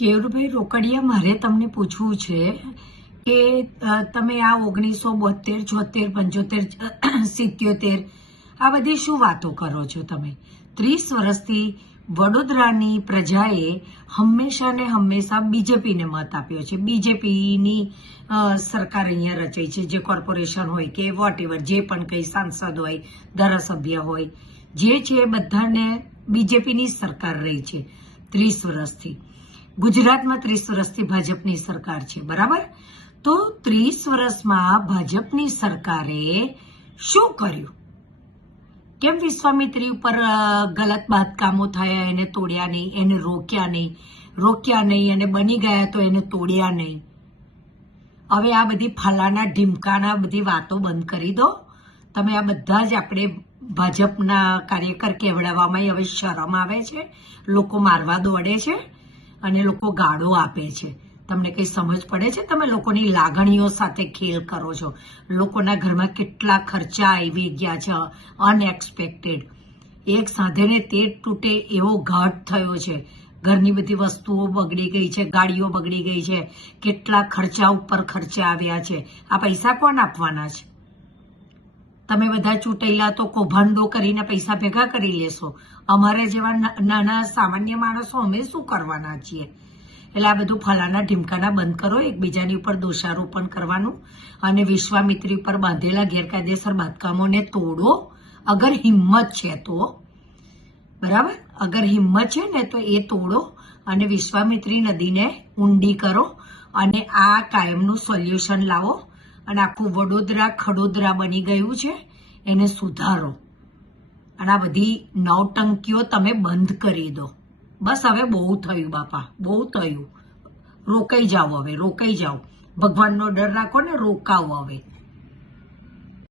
કેયુરભાઈ રોકડિયા, મારે તમને પૂછવું છે કે તમે આ ઓગણીસો બોતેર છોતેર પંચોતેર સિત્યોતેર, આ બધી શું વાતો કરો છો તમે? ત્રીસ વર્ષથી વડોદરાની પ્રજાએ હંમેશા ને હંમેશા બીજેપીને મત આપ્યો છે. બીજેપીની સરકાર અહીંયા રચાઈ છે. જે કોર્પોરેશન હોય કે વોટ એવર જે પણ કંઈ સાંસદ હોય, ધારાસભ્ય હોય, જે છે બધાને બીજેપીની સરકાર રહી છે. ત્રીસ વર્ષથી. ગુજરાતમાં ત્રીસ વર્ષથી ભાજપની સરકાર છે, બરાબર? તો ત્રીસ વર્ષમાં ભાજપની સરકારે શું કર્યું? કેમ વિશ્વામિત્રી ઉપર ગલત બાંધકામો થયા, એને તોડ્યા નહીં, એને રોક્યા નહીં રોક્યા નહીં અને બની ગયા તો એને તોડ્યા નહીં? હવે આ બધી ફલાના ઢીમકાના બધી વાતો બંધ કરી દો. તમે આ બધા જ આપણે ભાજપના કાર્યકર કહેવડાવવામાં હવે શરમ આવે છે, લોકો મારવા દોડે છે. અને લોકો ગાળો આપે છે. તમને કંઈ સમજ પડે છે? તમે લોકોની લાગણીઓ સાથે ખેલ કરો છો. લોકોના ઘરમાં કેટલા ખર્ચા આવી ગયા છે અનએક્સપેક્ટેડ એક સાંધેને તે તૂટે એવો ઘાટ થયો છે. ઘરની બધી વસ્તુઓ બગડી ગઈ છે, ગાડીઓ બગડી ગઈ છે. કેટલા ખર્ચા ઉપર ખર્ચા આવ્યા છે. આ પૈસા કોણ આપવાના છે? તમે બધા ચૂંટાયેલા તો કૌભાંડો કરીને પૈસા ભેગા કરી લેશો. અમારે જેવા નાના સામાન્ય માણસો અમે શું કરવાના છીએ? એટલે આ બધું ફલાના ઢીમકાના બંધ કરો, એકબીજાની ઉપર દોષારોપણ કરવાનું અને વિશ્વામિત્રી ઉપર બાંધેલા ગેરકાયદેસર બાંધકામોને તોડો. અગર હિંમત છે તો. બરાબર? અગર હિંમત છે ને તો એ તોડો અને વિશ્વામિત્રી નદીને ઊંડી કરો અને આ કાયમનું સોલ્યુશન લાવો. અને આખું વડોદરા ખડોદરા બની ગયું છે, એને સુધારો. અને આ બધી નવટંકીઓ તમે બંધ કરી દો. બસ હવે બહુ થયું બાપા, બહુ થયું. રોકાઈ જાઓ હવે, રોકાઈ જાઓ. ભગવાનનો ડર રાખો ને રોકાવ હવે.